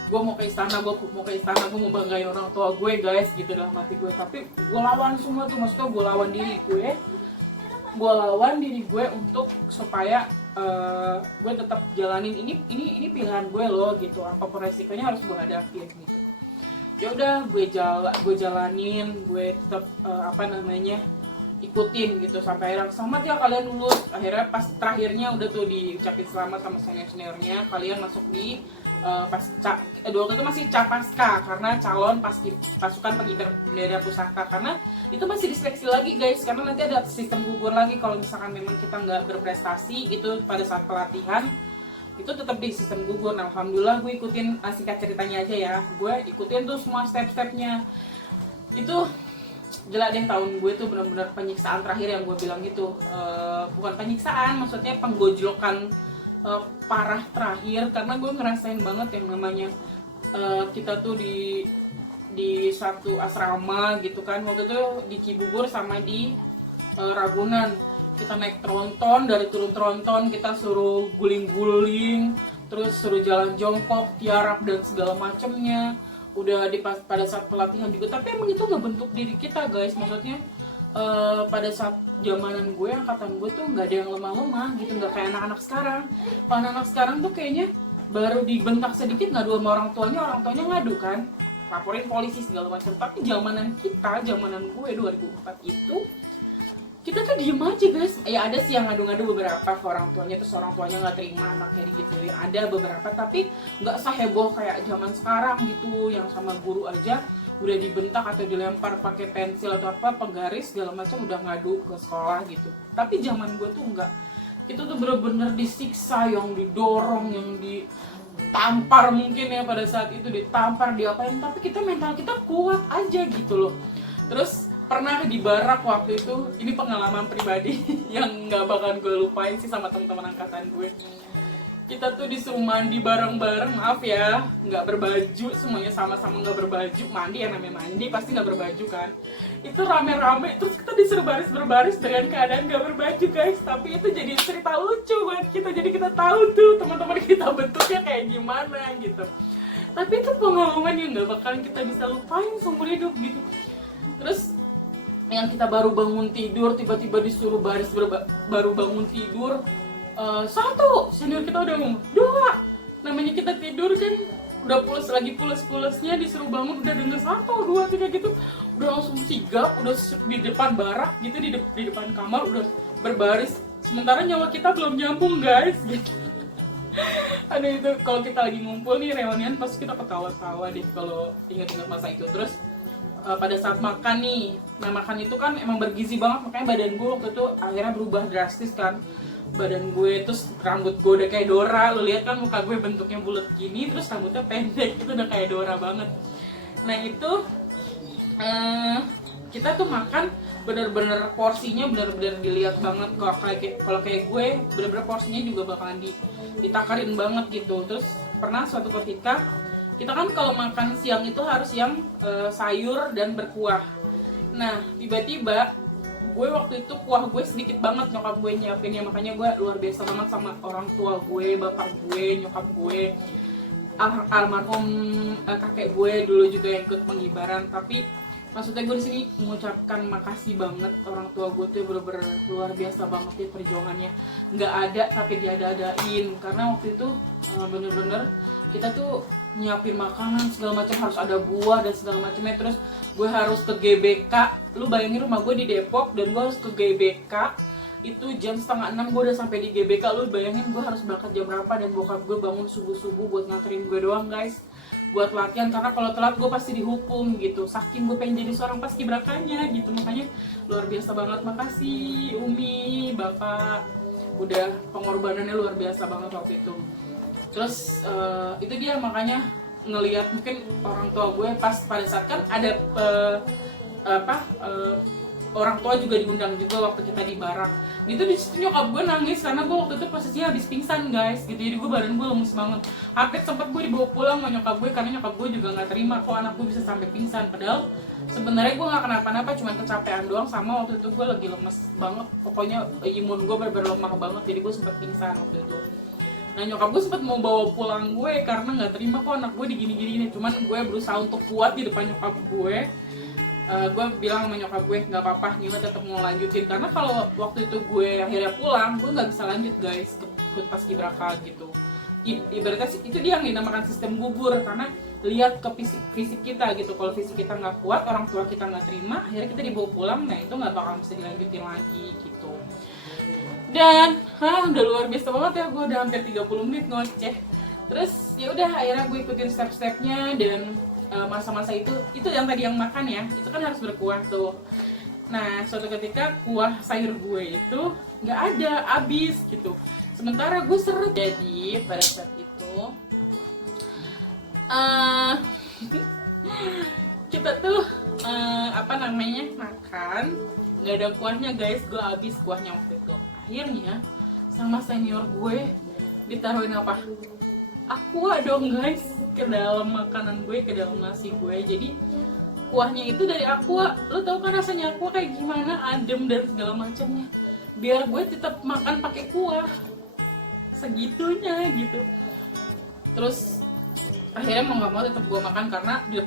Gue mau ke istana, gue mau banggain orang tua gue guys gitu dalam hati gue. Tapi gue lawan semua tuh, maksudnya gue lawan diri gue untuk supaya gue tetap jalanin ini pilihan gue loh gitu, apapun resikonya harus gue hadapin gitu. Ya udah gue jalanin, gue tetap ikutin gitu sampai akhirnya selamat ya kalian lulus. Akhirnya pas terakhirnya udah tuh diucapin selamat sama seniornya, kalian masuk di waktu itu masih Capaska, karena calon pasukan pengibar bendera pusaka, karena itu masih diseleksi lagi guys, karena nanti ada sistem gugur lagi kalau misalkan memang kita nggak berprestasi gitu pada saat pelatihan, itu tetap di sistem gugur. Nah alhamdulillah gue ikutin, singkat ceritanya aja ya, gue ikutin tuh semua step-stepnya. Itu gila deh, tahun gue tuh benar-benar penyiksaan terakhir yang gue bilang gitu, bukan penyiksaan, maksudnya penggojlokan parah terakhir, karena gue ngerasain banget yang namanya kita tuh di satu asrama gitu kan, waktu itu di Cibubur sama di Ragunan. Kita naik tronton, dari turun tronton kita suruh guling-guling, terus suruh jalan jongkok, tiarap dan segala macemnya. Udah pada saat pelatihan juga, tapi emang itu ngebentuk diri kita guys, maksudnya pada saat zamanan gue, angkatan gue tuh nggak ada yang lemah-lemah gitu, nggak kayak anak-anak sekarang. Kalau anak-anak sekarang tuh kayaknya baru dibentak sedikit ngadu sama orang tuanya ngadu kan. laporin polisi segala macam. Tapi zamanan gue 2004 itu kita tuh diem aja guys. Ya ada sih yang ngadu-ngadu beberapa ke orang tuanya, terus orang tuanya nggak terima anaknya digituin, ada beberapa, tapi nggak seheboh kayak zaman sekarang gitu, yang sama guru aja udah dibentak atau dilempar pakai pensil atau apa, penggaris segala macam, udah ngadu ke sekolah gitu. Tapi zaman gue tuh enggak, itu tuh bener-bener disiksa, yang didorong, yang ditampar mungkin ya, pada saat itu ditampar, diapain, tapi kita mental kita kuat aja gitu loh. Terus pernah di barak waktu itu, ini pengalaman pribadi yang nggak bakalan gue lupain sih sama teman-teman angkatan gue. Kita tuh disuruh mandi bareng-bareng, maaf ya, nggak berbaju, semuanya sama-sama nggak berbaju. Mandi yang namanya mandi pasti nggak berbaju kan. Itu rame-rame, terus kita disuruh baris-berbaris dengan keadaan nggak berbaju guys. Tapi itu jadi cerita lucu buat kita, jadi kita tahu tuh teman-teman kita bentuknya kayak gimana gitu. Tapi itu pengalaman yang nggak bakalan kita bisa lupain seumur hidup gitu. Terus yang kita baru bangun tidur, tiba-tiba disuruh baris baru bangun tidur, satu, senior kita udah ngomong, dua, namanya kita tidur kan, udah pules-pulesnya disuruh bangun, udah denger satu, dua, tiga gitu, udah langsung sigap, udah di depan barak gitu, di depan kamar, udah berbaris, sementara nyawa kita belum nyambung guys, gitu. Aduh, itu kalau kita lagi ngumpul nih reunian pasti kita ketawa-tawa deh kalau ingat-ingat masa itu. Terus pada saat makan nih, nah makan itu kan emang bergizi banget, makanya badan gue waktu itu akhirnya berubah drastis kan, badan gue, terus rambut gue udah kayak Dora, lo lihat kan muka gue bentuknya bulat gini, terus rambutnya pendek, itu udah kayak Dora banget. Nah itu kita tuh makan bener-bener porsinya bener-bener dilihat banget, kalau kayak gue bener-bener porsinya juga bakalan ditakarin banget gitu. Terus pernah suatu ketika kita kan kalau makan siang itu harus yang sayur dan berkuah. Nah tiba-tiba gue waktu itu kuah gue sedikit banget, nyokap gue nyiapin ya, makanya gue luar biasa banget sama orang tua gue, bapak gue, nyokap gue, almarhum kakek gue dulu juga yang ikut pengibaran. Tapi maksudnya gue di sini mengucapkan makasih banget, orang tua gue tuh bener-bener luar biasa banget ya perjuangannya, nggak ada tapi diada-adain, karena waktu itu bener-bener kita tuh nyiapin makanan segala macam, harus ada buah dan segala macamnya. Terus gue harus ke GBK, lu bayangin rumah gue di Depok dan gue harus ke GBK itu jam 5:30 gue udah sampai di GBK. Lu bayangin gue harus berangkat jam berapa, dan bokap gue bangun subuh-subuh buat nganterin gue doang guys, buat latihan, karena kalau telat gue pasti dihukum gitu, saking gue pengen jadi seorang paskibrakanya gitu. Makanya luar biasa banget, makasih Umi, Bapak, udah pengorbanannya luar biasa banget waktu itu. Terus itu dia, makanya ngelihat mungkin orang tua gue pas pada saat kan ada orang tua juga diundang juga waktu kita di barak. Itu di situ nyokap gue nangis karena gue waktu itu posisinya habis pingsan guys gitu, jadi gue badan gue lemes banget. Hampir sempat gue dibawa pulang sama nyokap gue karena nyokap gue juga nggak terima kok anak gue bisa sampai pingsan. Padahal sebenarnya gue nggak kenapa-napa, cuma kecapean doang, sama waktu itu gue lagi lemes banget. Pokoknya imun gue bener-bener lemah banget, jadi gue sempat pingsan waktu itu. Nah nyokap gue sempat mau bawa pulang gue karena nggak terima kok anak gue digini-gini. Cuman gue berusaha untuk kuat di depan nyokap gue. Gue bilang sama nyokap gue nggak apa-apa, Nima tetap mau lanjutin, karena kalau waktu itu gue akhirnya pulang gue nggak bisa lanjut guys ikut paskibraka gitu. Ibaratnya itu dia yang dinamakan sistem gugur, karena lihat ke fisik kita gitu. Kalau fisik kita nggak kuat, orang tua kita nggak terima, akhirnya kita dibawa pulang, nah itu nggak bakal bisa dilanjutin lagi gitu. Dan udah luar biasa banget ya, gue udah hampir 30 menit ngoceh. Terus ya udah akhirnya gue ikutin step-stepnya, dan masa-masa itu yang tadi yang makan ya, itu kan harus berkuah tuh. Nah suatu ketika kuah sayur gue itu nggak ada, habis gitu, sementara gue seret. Jadi pada saat itu kita tuh makan nggak ada kuahnya guys, gue habis kuahnya waktu itu. Akhirnya sama senior gue ditaruhin apa? Aqua dong guys, ke dalam makanan gue, ke dalam nasi gue. Jadi kuahnya itu dari Aqua. Lo tau kan rasanya Aqua kayak gimana, adem dan segala macamnya. Biar gue tetap makan pakai kuah, segitunya gitu. Terus akhirnya mau nggak mau tetap gue makan, karena di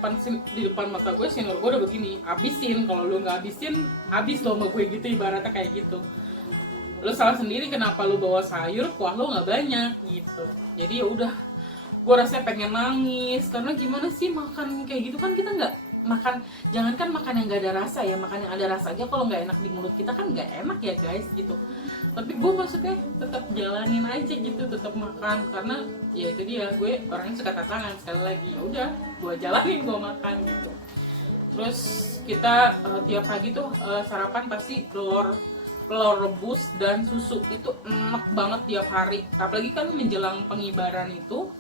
depan mata gue senior gue udah begini, habisin, kalau lo nggak habisin habis lo sama gue gitu, ibaratnya kayak gitu. Lo salah sendiri kenapa lo bawa sayur, kuah lo nggak banyak gitu. Jadi ya udah gue rasanya pengen nangis. Karena gimana sih makan kayak gitu kan, kita nggak makan, jangankan makan yang nggak ada rasa ya, makan yang ada rasa aja kalau nggak enak di mulut kita kan nggak enak ya guys gitu. Tapi gue maksudnya tetap jalanin aja gitu, tetap makan, karena ya itu dia, gue orangnya suka tantangan. Sekali lagi ya udah, gue jalanin, gue makan gitu. Terus kita tiap pagi tuh sarapan pasti telur rebus dan susu, itu enak banget tiap hari. Apalagi kan menjelang pengibaran itu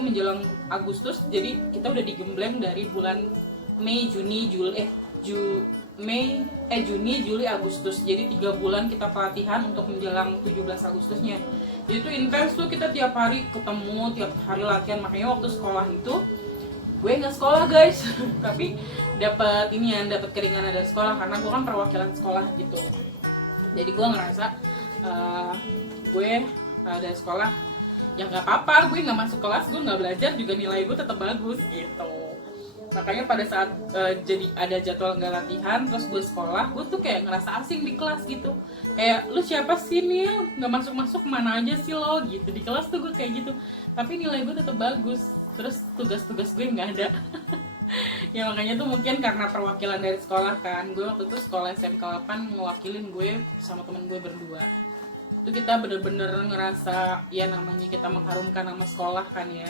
menjelang Agustus, jadi kita udah digembleng dari bulan Mei, Juni, Juni, Juli, Agustus. Jadi 3 bulan kita pelatihan untuk menjelang 17 Agustusnya. Jadi itu intens tuh, kita tiap hari ketemu, tiap hari latihan. Makanya waktu sekolah itu gue nggak sekolah guys, tapi dapat keringanan dari sekolah karena gue kan perwakilan sekolah gitu. Jadi gue ngerasa gue dari sekolah ya nggak apa-apa, gue nggak masuk kelas, gue nggak belajar juga nilai gue tetap bagus gitu. Makanya pada saat jadi ada jadwal nggak latihan terus gue sekolah, gue tuh kayak ngerasa asing di kelas gitu. Kayak lu siapa sih nih, nggak masuk mana aja sih lo gitu. Di kelas tuh gue kayak gitu, tapi nilai gue tetap bagus. Terus tugas-tugas gue nggak ada. Ya makanya tuh mungkin karena perwakilan dari sekolah kan. Gue waktu itu sekolah SMK 8 ngewakilin gue sama temen gue berdua. Itu kita bener-bener ngerasa ya namanya kita mengharumkan nama sekolah kan ya.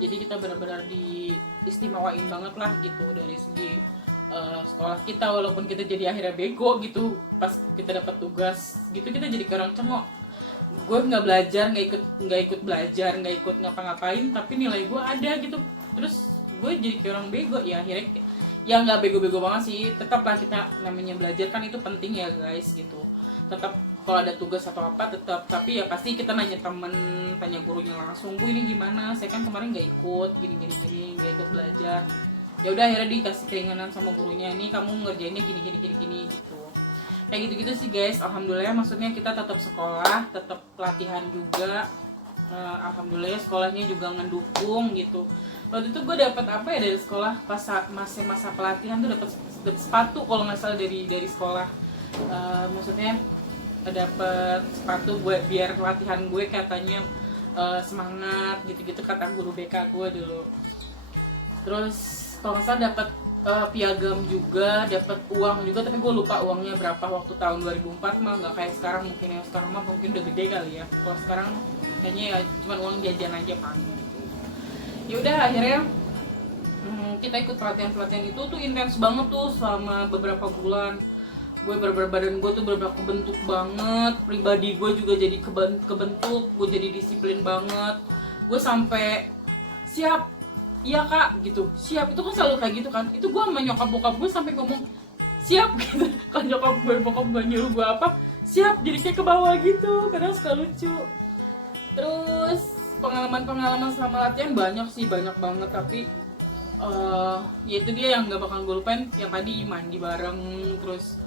Jadi kita benar-benar diistimewain banget lah gitu dari segi sekolah kita. Walaupun kita jadi akhirnya bego gitu pas kita dapat tugas gitu, kita jadi kayak orang cengok. Gue nggak belajar, nggak ikut belajar, nggak ikut ngapa-ngapain, tapi nilai gue ada gitu. Terus gue jadi kayak orang bego. Ya akhirnya ya nggak bego-bego banget sih, tetaplah kita namanya belajar kan itu penting ya guys gitu. Tetap kalau ada tugas atau apa tetap, tapi ya pasti kita nanya temen, tanya gurunya langsung, Bu ini gimana, saya kan kemarin nggak ikut gini nggak ikut belajar. Ya udah akhirnya dikasih keringanan sama gurunya, nih kamu ngerjainnya gini gitu. Kayak gitu-gitu sih guys. Alhamdulillah, maksudnya kita tetap sekolah, tetap pelatihan juga. Alhamdulillah sekolahnya juga ngedukung gitu. Waktu itu gue dapat apa ya dari sekolah pas masa pelatihan tuh, dapat sepatu kalau nggak salah dari sekolah. Maksudnya dapat sepatu buat biar pelatihan gue katanya semangat gitu-gitu kata guru BK gue dulu. Terus kalau nggak salah dapat piagam juga, dapat uang juga, tapi gue lupa uangnya berapa. Waktu tahun 2004 mah nggak kayak sekarang, mungkin ya sekarang mah mungkin udah gede kali ya. Kalau sekarang kayaknya ya cuma uang jajan aja kan. Ya udah akhirnya kita ikut pelatihan itu tuh intens banget tuh selama beberapa bulan. Gue badan gue tuh bener-bener kebentuk banget, pribadi gue juga jadi kebentuk, gue jadi disiplin banget. Gue sampai siap, iya kak gitu, siap. Itu kan selalu kayak gitu kan. Itu gue sama nyokap bokap gue sampai ngomong siap gitu. Kalau nyokap gue bokap gue nyuruh gue apa, siap, jadi kayak ke bawah gitu. Kadang suka lucu. Terus pengalaman selama latihan banyak sih, banyak banget. Tapi ya itu dia yang gak bakal gue lupain, yang tadi mandi bareng, terus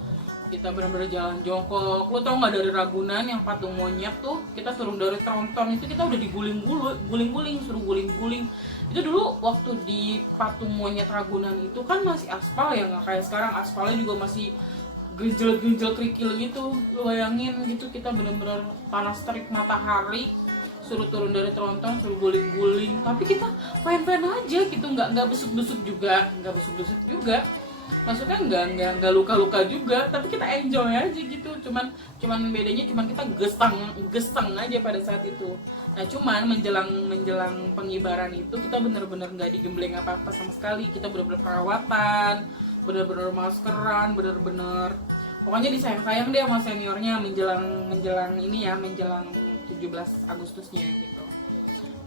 kita benar-benar jalan jongkok. Lo tau nggak dari Ragunan yang patung monyet tuh, kita turun dari tronton itu kita udah diguling-guling, suruh guling-guling. Itu dulu waktu di patung monyet Ragunan itu kan masih aspal ya, nggak kayak sekarang. Aspalnya juga masih genjel kerikil gitu. Lo bayangin gitu, kita benar-benar panas terik matahari, suruh turun dari tronton, suruh guling-guling. Tapi kita fine-fine aja gitu, nggak busuk-busuk juga, maksudnya nggak luka-luka juga, tapi kita enjoy aja gitu. Cuman bedanya kita gestang aja pada saat itu. Nah cuman menjelang pengibaran itu kita bener-bener nggak digembleng apa-apa sama sekali. Kita bener-bener perawatan, bener-bener maskeran, bener-bener pokoknya disayang-sayang deh sama seniornya menjelang 17 Agustusnya gitu.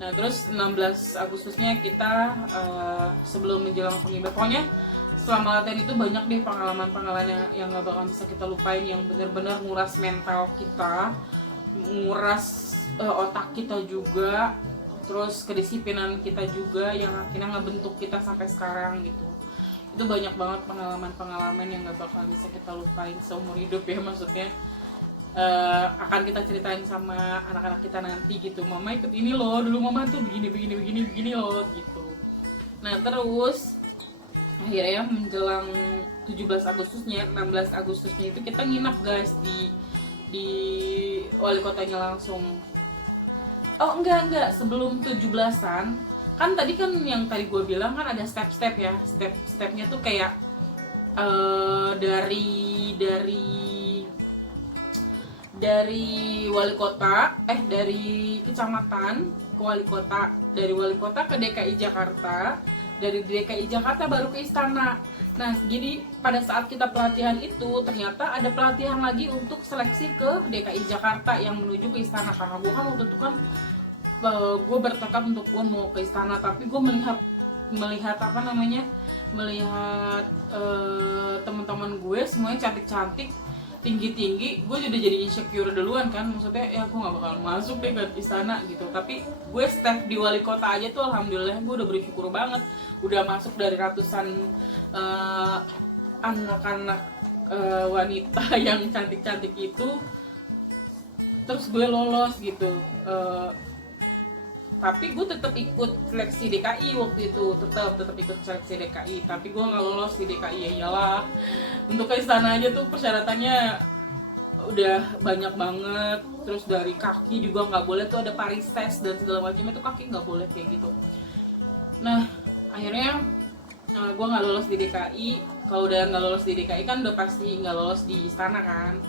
Nah terus 16 Agustusnya kita sebelum menjelang pengibaran, pokoknya selama latihan itu banyak deh pengalaman yang gak bakal bisa kita lupain, yang benar-benar nguras mental kita, nguras otak kita juga, terus kedisiplinan kita juga, yang akhirnya ngebentuk kita sampai sekarang gitu. Itu banyak banget pengalaman yang gak bakal bisa kita lupain seumur hidup ya, maksudnya akan kita ceritain sama anak-anak kita nanti gitu. Mama ikut ini loh, dulu mama tuh begini loh gitu. Nah terus akhirnya menjelang 17 Agustusnya, 16 Agustusnya itu kita nginap guys di wali kotanya langsung. Oh enggak, sebelum 17-an kan tadi kan yang tadi gue bilang kan ada step-step ya, step-stepnya tuh kayak dari wali kota, dari kecamatan ke wali kota, dari wali kota ke DKI Jakarta, dari DKI Jakarta baru ke istana. Nah, jadi pada saat kita pelatihan itu ternyata ada pelatihan lagi untuk seleksi ke DKI Jakarta yang menuju ke istana. Karena gue kan waktu itu kan gue bertekad untuk gue mau ke istana, tapi gue melihat apa namanya, melihat teman-teman gue semuanya cantik-cantik, tinggi-tinggi, gue udah jadi insecure duluan kan, maksudnya ya gue nggak bakal masuk deh ke istana gitu. Tapi gue step di wali kota aja tuh alhamdulillah gue udah bersyukur banget, udah masuk dari ratusan anak-anak wanita yang cantik-cantik itu, terus gue lolos gitu. Tapi gue tetap ikut seleksi DKI waktu itu, tetap ikut seleksi DKI, tapi gue nggak lolos di DKI. Ya iyalah, untuk ke istana aja tuh persyaratannya udah banyak banget, terus dari kaki juga nggak boleh tuh, ada Paris test dan segala macam, itu kaki nggak boleh kayak gitu. Nah akhirnya gue nggak lolos di DKI. Kalau udah nggak lolos di DKI kan udah pasti nggak lolos di istana kan.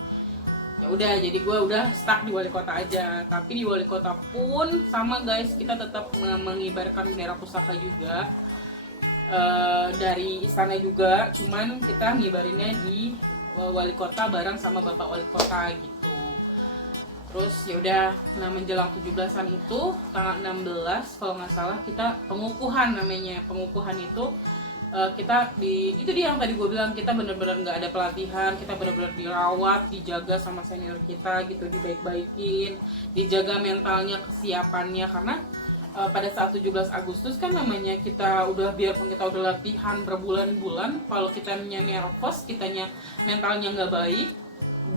Ya udah, jadi gue udah stuck di wali kota aja. Tapi di wali kota pun sama guys, kita tetap mengibarkan bendera pusaka juga, dari istana juga, cuman kita ngibarinnya di wali kota bareng sama bapak wali kota gitu. Terus ya udah, nah menjelang 17-an itu tanggal 16 kalau nggak salah, kita pengukuhan namanya. Pengukuhan itu kita itu dia yang tadi gue bilang, kita benar-benar nggak ada pelatihan, kita benar-benar dirawat, dijaga sama senior kita gitu, dibaik-baikin, dijaga mentalnya, kesiapannya. Karena pada saat 17 Agustus kan namanya kita udah, biarpun kita udah latihan berbulan-bulan, kalau kitanya nervous, kitanya mentalnya nggak baik,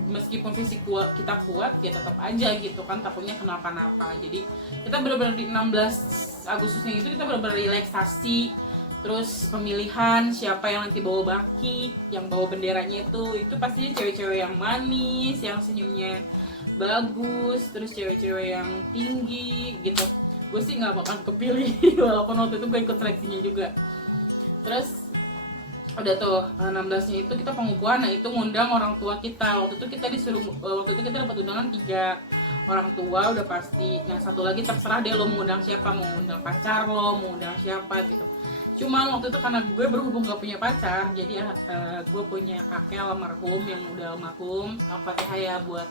meskipun fisik kita kuat ya tetap aja gitu kan, takutnya kenapa-napa. Jadi kita benar-benar di 16 Agustusnya itu kita benar-benar relaksasi. Terus pemilihan siapa yang nanti bawa baki, yang bawa benderanya itu pastinya cewek-cewek yang manis, yang senyumnya bagus, terus cewek-cewek yang tinggi gitu. Gue sih nggak bakal kepilih walaupun waktu itu gue ikut seleksinya juga. Terus udah tuh 16-nya itu kita pengukuhan. Nah itu ngundang orang tua kita. Waktu itu kita disuruh, waktu itu kita dapat undangan 3 orang tua udah pasti. Yang satu lagi terserah deh lo mau undang siapa, mau undang pacar lo, mau undang siapa gitu. Cuman waktu itu karena gue berhubung gak punya pacar, jadi gue punya kakek almarhum yang udah almarhum. Al-Fatihah ya buat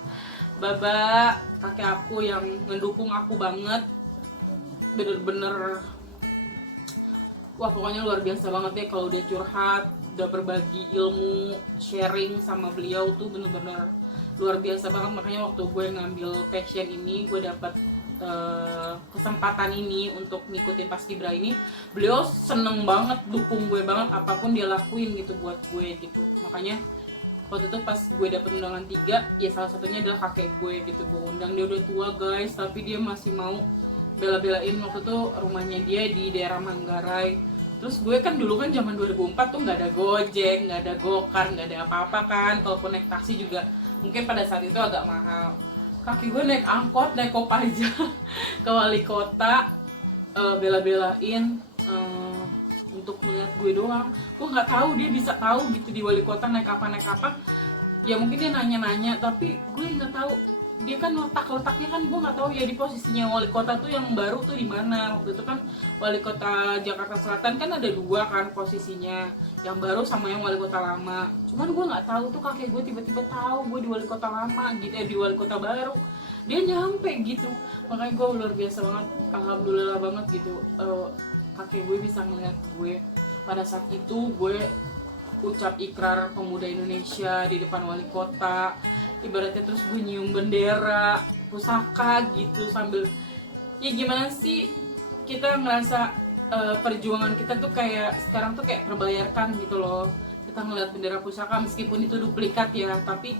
baba, kakek aku yang ngedukung aku banget, bener-bener wah pokoknya luar biasa banget ya. Kalau udah curhat, udah berbagi ilmu, sharing sama beliau tuh bener-bener luar biasa banget. Makanya waktu gue ngambil passion ini, gue dapat kesempatan ini untuk ngikutin Paskibra ini, beliau seneng banget, dukung gue banget, apapun dia lakuin gitu buat gue gitu. Makanya waktu itu pas gue dapet undangan 3, ya salah satunya adalah kakek gue gitu. Gue undang, dia udah tua guys, tapi dia masih mau bela-belain. Waktu itu rumahnya dia di daerah Manggarai. Terus gue kan dulu kan zaman 2004 tuh nggak ada Gojek, nggak ada Gokar, nggak ada apa-apa kan. Kalaupun naik taksi juga mungkin pada saat itu agak mahal. Kaki gue naik angkot, naik Kopaja ke wali kota, bela-belain untuk melihat gue doang. Gue nggak tahu dia bisa tahu gitu di wali kota naik apa. Ya mungkin dia nanya-nanya, tapi gue nggak tahu. Dia kan letaknya kan gue nggak tahu ya, di posisinya wali kota tuh yang baru tuh di mana. Waktu itu kan wali kota Jakarta Selatan kan ada 2 kan posisinya, yang baru sama yang wali kota lama. Cuman gue nggak tahu tuh, kakek gue tiba-tiba tahu gue di wali kota lama gitu, di wali kota baru dia nyampe gitu. Makanya gue luar biasa banget, alhamdulillah banget gitu, kakek gue bisa ngeliat gue. Pada saat itu gue ucap ikrar pemuda Indonesia di depan wali kota, ibaratnya. Terus gue nyium bendera pusaka gitu, sambil ya gimana sih, kita ngerasa perjuangan kita tuh kayak sekarang tuh kayak terbayarkan gitu loh. Kita ngeliat bendera pusaka meskipun itu duplikat ya, tapi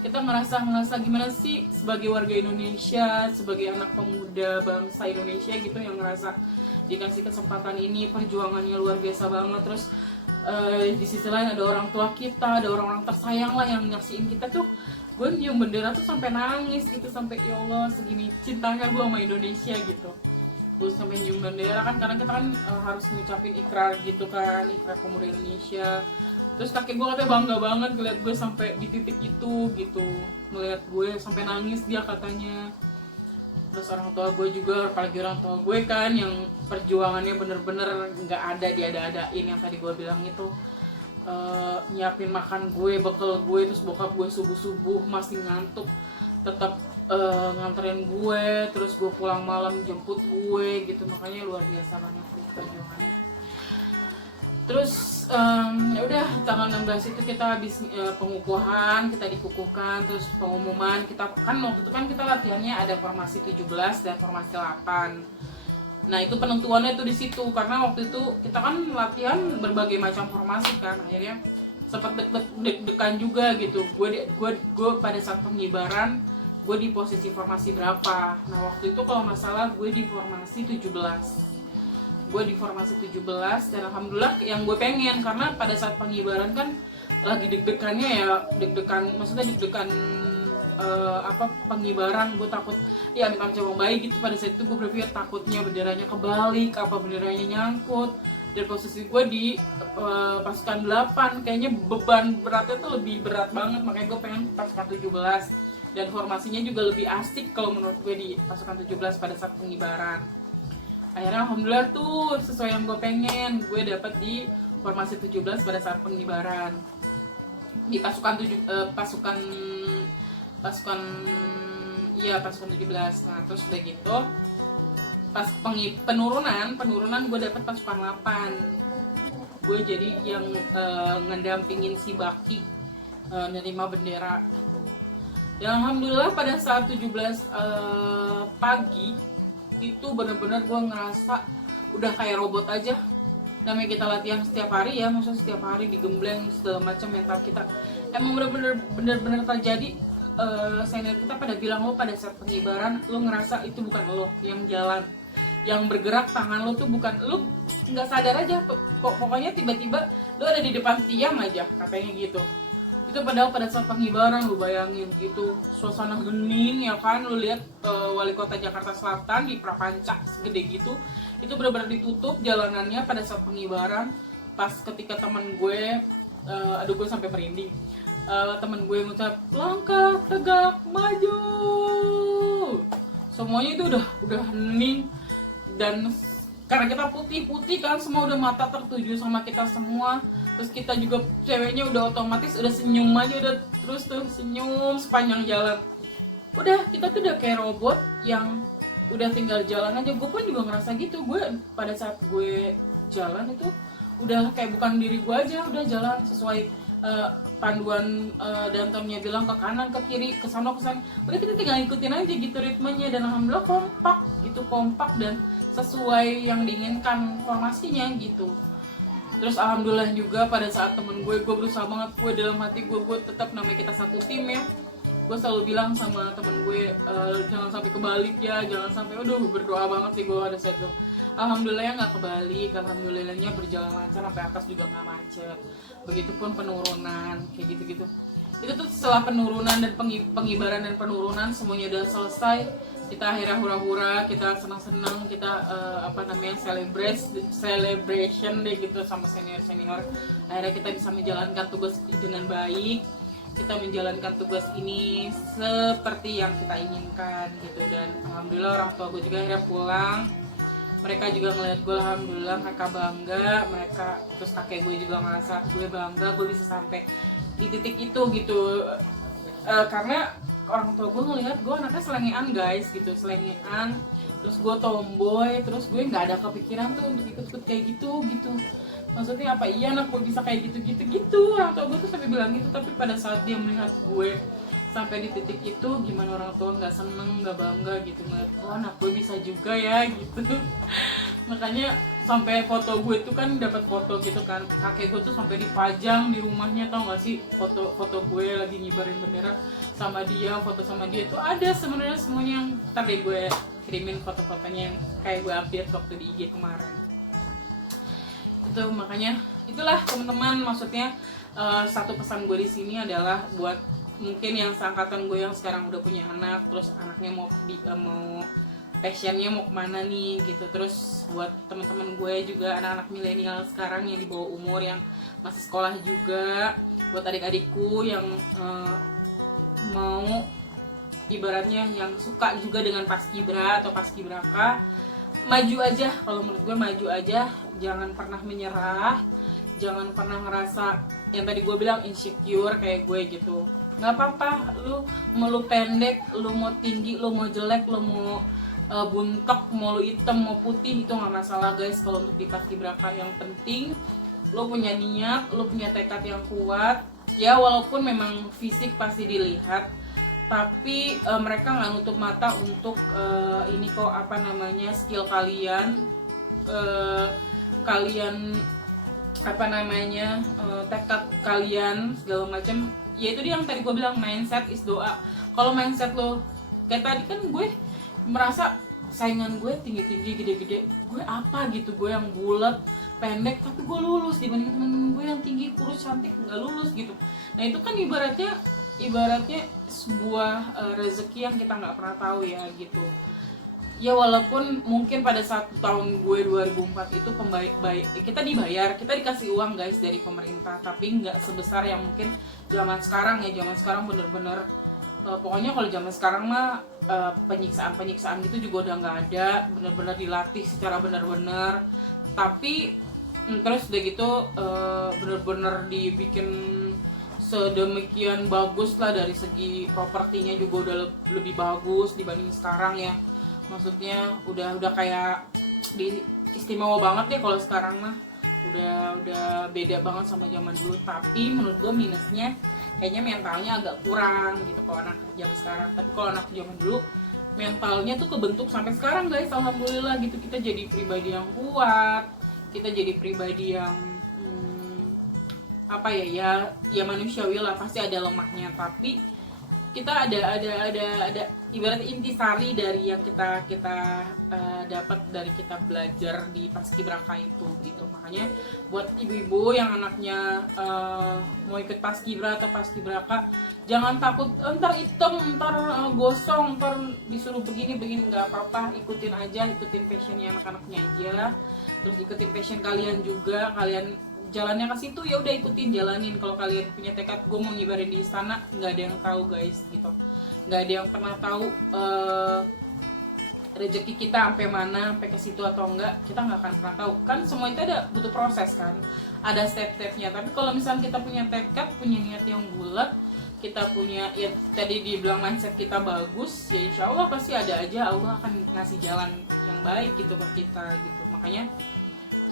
kita ngerasa gimana sih sebagai warga Indonesia, sebagai anak pemuda bangsa Indonesia gitu, yang ngerasa dikasih kesempatan ini. Perjuangannya luar biasa banget. Terus di sisi lain ada orang tua kita, ada orang-orang tersayang lah yang nyaksiin kita tuh gue nyium bendera tuh sampai nangis gitu, sampai ya Allah segini cintanya gue sama Indonesia gitu. Gue sampai nyium bendera kan, karena kita kan harus ngucapin ikrar gitu kan, ikrar pemuda Indonesia. Terus kakek gue katanya bangga banget ngeliat gue sampai di titik itu gitu, ngeliat gue sampai nangis dia katanya. Terus orang tua gue juga, apalagi orang tua gue kan yang perjuangannya bener-bener nggak ada diada-adain, yang tadi gue bilang itu. Nyiapin makan gue, bekal gue, terus bokap gue subuh-subuh masih ngantuk tetap nganterin gue, terus gue pulang malam jemput gue gitu. Makanya luar biasa banget perjuangannya. Terus ya udah tanggal 16 itu kita habis pengukuhan, kita dikukuhkan, terus pengumuman. Kita kan waktu itu kan kita latihannya ada formasi 17 dan formasi 8. Nah itu penentuannya tuh di situ, karena waktu itu kita kan latihan berbagai macam formasi kan, akhirnya sempat deg-degan juga gitu. Gue pada saat pengibaran gue di posisi formasi berapa? Nah waktu itu kalau nggak salah gue di formasi 17. Gue di formasi 17 dan alhamdulillah yang gue pengen, karena pada saat pengibaran kan lagi deg-degannya ya, maksudnya deg-degan pengibaran. Gue takut ya amit-amit cabang bayi gitu. Pada saat itu gue berpikir takutnya benderanya kebalik, apa benderanya nyangkut. Dan posisi gue di pasukan 8, kayaknya beban beratnya tuh lebih berat banget, makanya gue pengen pasukan 17. Dan formasinya juga lebih asik kalau menurut gue di pasukan 17 pada saat pengibaran. Akhirnya alhamdulillah tuh sesuai yang gue pengen, gue dapet di formasi 17 pada saat pengibaran di pasukan 17. Nah terus udah gitu pas penurunan gue dapet pasukan 8. Gue jadi yang ngedampingin si Baki nerima bendera gitu. Dan alhamdulillah pada saat 17 pagi itu bener-bener gue ngerasa udah kayak robot aja. Namanya kita latihan setiap hari ya, maksudnya setiap hari digembleng segala macam, mental kita emang bener-bener terjadi. Senior kita pada bilang, lo pada saat pengibaran lo ngerasa itu bukan lo yang jalan, yang bergerak tangan lo tuh bukan lo, nggak sadar aja pokoknya tiba-tiba lo ada di depan tiang aja katanya gitu. Itu padahal pada saat pengibaran lu bayangin itu suasana hening ya kan, lu lihat wali kota Jakarta Selatan di Prapanca segede gitu, itu benar-benar ditutup jalanannya pada saat pengibaran. Pas ketika teman gue aduh gue sampai merinding, teman gue ngucap langkah tegak maju, semuanya itu udah hening. Dan karena kita putih-putih kan, semua udah mata tertuju sama kita semua. Terus kita juga ceweknya udah otomatis udah senyum aja, udah terus tuh senyum sepanjang jalan. Udah kita tuh udah kayak robot yang udah tinggal jalan aja. Gue pun juga ngerasa gitu. Gue pada saat gue jalan itu udah kayak bukan diri gue aja, udah jalan sesuai panduan dantonnya bilang ke kanan ke kiri ke sana ke sana. Udah kita tinggal ikutin aja gitu ritmenya, dan alhamdulillah kompak dan sesuai yang diinginkan formasinya gitu. Terus alhamdulillah juga pada saat temen gue berusaha banget, gue dalam hati gue tetap namanya kita satu tim ya. Gue selalu bilang sama temen gue jangan sampai kebalik ya, jangan sampai, berdoa banget sih gue pada saat itu. Alhamdulillah nggak kebalik, alhamdulillahnya berjalan lancar sampai atas juga nggak macet. Begitupun penurunan kayak gitu-gitu. Itu tuh setelah penurunan dan pengibaran dan penurunan semuanya udah selesai. Kita akhirnya hura-hura, kita senang-senang, kita celebration deh gitu sama senior-senior. Akhirnya kita bisa menjalankan tugas dengan baik. Kita menjalankan tugas ini seperti yang kita inginkan gitu. Dan alhamdulillah orang tua gue juga akhirnya pulang. Mereka juga ngeliat gue, alhamdulillah mereka bangga, terus kakek gue juga ngerasa gue bangga, gue bisa sampai di titik itu gitu. Karena orang tua gue ngeliat gue anaknya selengean guys gitu, selengean, terus gue tomboy, terus gue nggak ada kepikiran tuh untuk ikut-ikut kayak gitu. Maksudnya apa iya anak gue bisa kayak gitu, orang tua gue tuh sampai bilang gitu. Tapi pada saat dia melihat gue sampai di titik itu, gimana orang tua nggak seneng, nggak bangga gitu, ngeliat anak gue bisa juga ya gitu. Makanya sampai foto gue tuh kan dapat foto gitu kan, kakek gue tuh sampai dipajang di rumahnya, tau gak sih, foto gue lagi ngibarin bendera sama dia, foto sama dia tuh ada sebenarnya semuanya. Yang tadi gue kirimin foto-fotonya yang kayak gue update waktu di IG kemarin. Itu makanya itulah teman-teman, maksudnya satu pesan gue di sini adalah buat mungkin yang seangkatan gue yang sekarang udah punya anak, terus anaknya mau passionnya mau kemana nih gitu. Terus buat teman-teman gue juga anak-anak milenial sekarang yang di bawah umur yang masih sekolah juga, buat adik-adikku yang mau ibaratnya yang suka juga dengan paskibra atau paskibraka, maju aja. Kalau menurut gue maju aja, jangan pernah menyerah, jangan pernah ngerasa yang tadi gue bilang insecure kayak gue gitu. Nggak apa-apa, lu pendek, lu mau tinggi, lu mau jelek, lu mau buntok, mau lu hitam, mau putih, itu nggak masalah guys. Kalau untuk di paskibraka yang penting lu punya niat, lu punya tekad yang kuat. Ya walaupun memang fisik pasti dilihat, tapi mereka nggak nutup mata untuk ini kok apa namanya skill kalian, kalian apa namanya tekad kalian segala macam. Ya itu dia yang tadi gue bilang, mindset is doa. Kalau mindset lo kayak tadi kan gue merasa saingan gue tinggi-tinggi gede-gede, gue apa gitu, gue yang bulat pendek tapi gue lulus dibanding temen-temen gue yang tinggi kurus cantik nggak lulus gitu. Nah itu kan ibaratnya sebuah rezeki yang kita nggak pernah tahu ya gitu. Ya walaupun mungkin pada saat tahun gue 2004 itu kita dibayar, kita dikasih uang guys dari pemerintah, tapi nggak sebesar yang mungkin zaman sekarang ya. Zaman sekarang bener-bener pokoknya kalau zaman sekarang mah penyiksaan gitu juga udah nggak ada, bener-bener dilatih secara bener-bener. Tapi terus udah gitu bener-bener dibikin sedemikian bagus lah, dari segi propertinya juga udah lebih bagus dibanding sekarang ya. Maksudnya udah kayak istimewa banget deh kalau sekarang mah, udah beda banget sama zaman dulu. Tapi menurut gue minusnya kayaknya mentalnya agak kurang gitu kalau anak zaman sekarang. Tapi kalau anak zaman dulu mentalnya tuh kebentuk sampai sekarang guys, alhamdulillah gitu. Kita jadi pribadi yang kuat, kita jadi pribadi yang apa ya manusiawi lah. Pasti ada lemahnya, tapi kita ada ibarat intisari dari yang kita dapat dari kita belajar di paskibraka itu gitu. Makanya buat ibu-ibu yang anaknya mau ikut paskibra atau paskibraka, jangan takut entar hitam, entar gosong, entar disuruh begini nggak apa-apa, ikutin aja, ikutin passionnya anak-anaknya aja. Terus ikutin passion kalian juga, kalian jalannya ke situ ya udah ikutin, jalanin. Kalau kalian punya tekad gue mau ngibarin di istana, nggak ada yang tahu guys gitu, nggak ada yang pernah tahu rezeki kita sampai mana, sampai ke situ atau enggak, kita nggak akan pernah tahu kan. Semua itu ada butuh proses kan, ada step-stepnya. Tapi kalau misalnya kita punya tekad, punya niat yang bulat, kita punya ya tadi dibilang mindset kita bagus, ya insya Allah pasti ada aja, Allah akan ngasih jalan yang baik gitu ke kita gitu. Makanya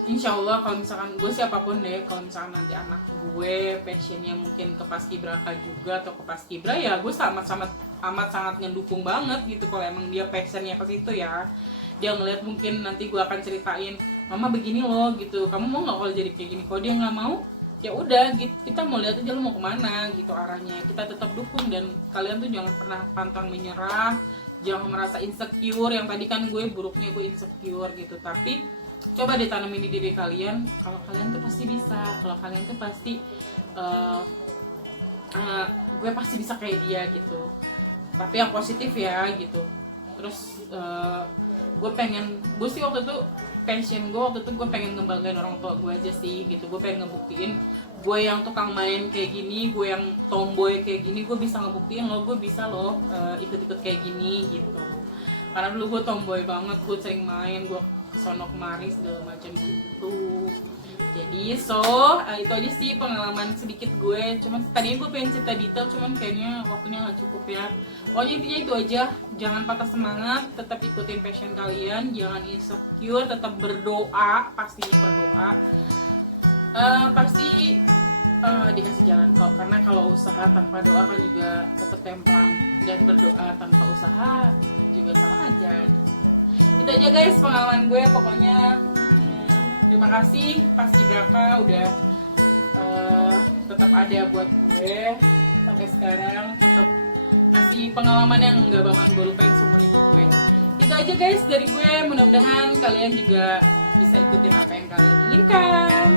insya Allah kalau misalkan gue siapapun deh, kalau misalkan nanti anak gue passionnya mungkin ke paskibraka juga atau ke paskibra, ya gue amat sangat ngedukung banget gitu. Kalau emang dia passionnya ke situ ya, dia ngeliat mungkin nanti gue akan ceritain, mama begini loh gitu, kamu mau nggak kalau jadi kayak gini. Kalau dia nggak mau, ya udah gitu, kita mau lihat aja lo mau kemana gitu arahnya, kita tetap dukung. Dan kalian tuh jangan pernah pantang menyerah, jangan merasa insecure. Yang tadi kan gue buruknya gue insecure gitu, tapi coba ditanamin di diri kalian kalau kalian tuh pasti bisa, kalau kalian tuh pasti gue pasti bisa kayak dia gitu, tapi yang positif ya gitu. Terus gue sih waktu itu passion gue waktu itu gue pengen ngebanggain orang tua gue aja sih gitu. Gue pengen ngebuktiin gue yang tukang main kayak gini, gue yang tomboy kayak gini, gue bisa ngebuktiin lo, gue bisa lo ikut-ikut kayak gini gitu. Karena dulu gue tomboy banget, gue sering main, gue kesono kemari segala macam gitu. Jadi itu aja sih pengalaman sedikit gue. Cuman tadinya gue pengen cerita detail, cuman kayaknya waktunya nggak cukup ya. Pokoknya intinya itu aja, jangan patah semangat, tetap ikutin passion kalian, jangan insecure, tetap berdoa, pastinya berdoa. Pasti dikasih jalan kok, karena kalau usaha tanpa doa kan juga tetap templang, dan berdoa tanpa usaha juga sama aja. Itu aja guys pengalaman gue. Pokoknya terima kasih paskibraka udah tetap ada buat gue sampai sekarang, tetap ngasih pengalaman yang nggak bakal gue lupain seumur hidup gue. Itu aja guys dari gue, mudah-mudahan kalian juga bisa ikutin apa yang kalian inginkan.